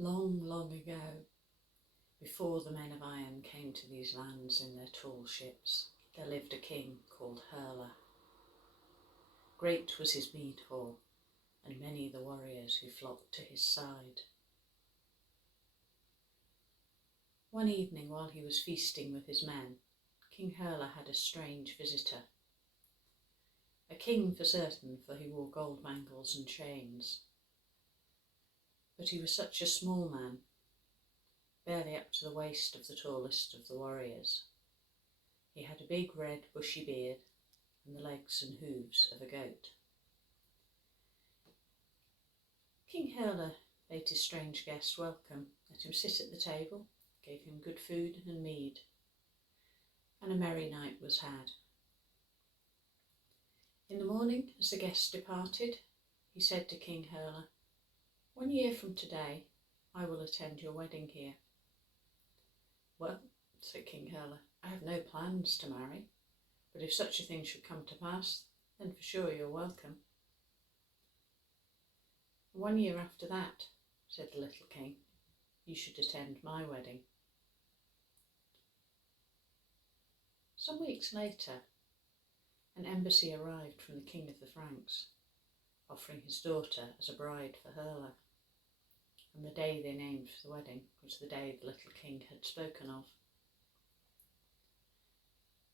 Long, long ago, before the men of iron came to these lands in their tall ships, there lived a king called Hurla. Great was his mead hall, and many the warriors who flocked to his side. One evening while he was feasting with his men, King Hurla had a strange visitor. A king for certain, for he wore gold bangles and chains. But he was such a small man, barely up to the waist of the tallest of the warriors. He had a big red bushy beard and the legs and hooves of a goat. King Hurla bade his strange guest welcome, let him sit at the table, gave him good food and mead, and a merry night was had. In the morning, as the guest departed, he said to King Hurla, "1 year from today, I will attend your wedding here." "Well," said King Hurla, "I have no plans to marry, but if such a thing should come to pass, then for sure you're welcome." "1 year after that," said the little king, "you should attend my wedding." Some weeks later, an embassy arrived from the King of the Franks, offering his daughter as a bride for Hurla, and the day they named for the wedding was the day the little king had spoken of.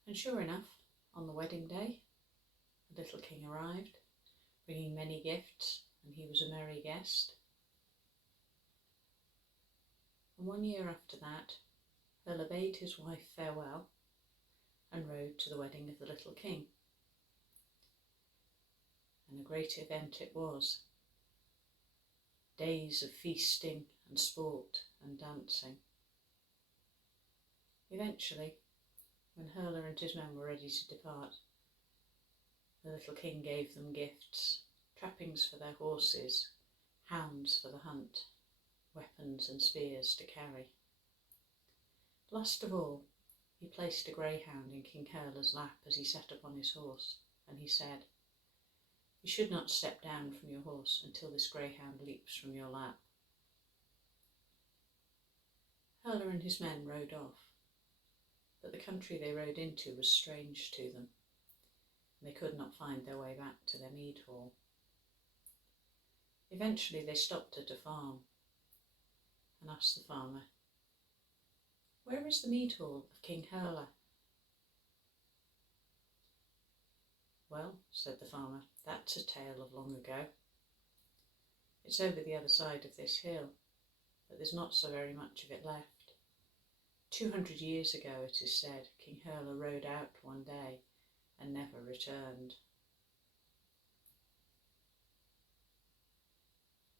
And sure enough, on the wedding day, the little king arrived, bringing many gifts, and he was a merry guest. And 1 year after that, Hurla bade his wife farewell and rode to the wedding of the little king. And a great event it was. Days of feasting and sport and dancing. Eventually, when Hurla and his men were ready to depart, the little king gave them gifts, trappings for their horses, hounds for the hunt, weapons and spears to carry. Last of all, he placed a greyhound in King Hurla's lap as he sat upon his horse, and he said, "You should not step down from your horse until this greyhound leaps from your lap." Hurla and his men rode off, but the country they rode into was strange to them, and they could not find their way back to their mead hall. Eventually they stopped at a farm and asked the farmer, "Where is the mead hall of King Hurla?" "Well," said the farmer, "that's a tale of long ago. It's over the other side of this hill, but there's not so very much of it left. 200 years ago, it is said, King Hurla rode out one day and never returned."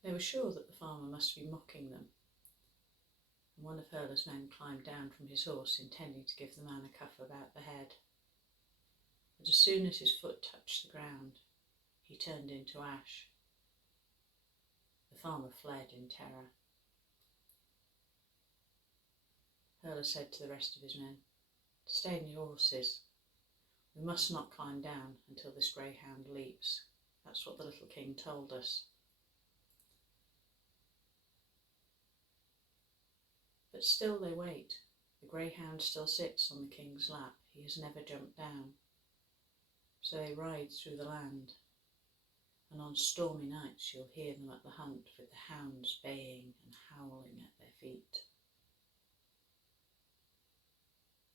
They were sure that the farmer must be mocking them, and one of Hurla's men climbed down from his horse, intending to give the man a cuff about the head. But as soon as his foot touched the ground, he turned into ash. The farmer fled in terror. Hurla said to the rest of his men, "Stay in your horses. We must not climb down until this greyhound leaps. That's what the little king told us." But still they wait. The greyhound still sits on the king's lap. He has never jumped down. So they ride through the land, and on stormy nights you'll hear them at the hunt with the hounds baying and howling.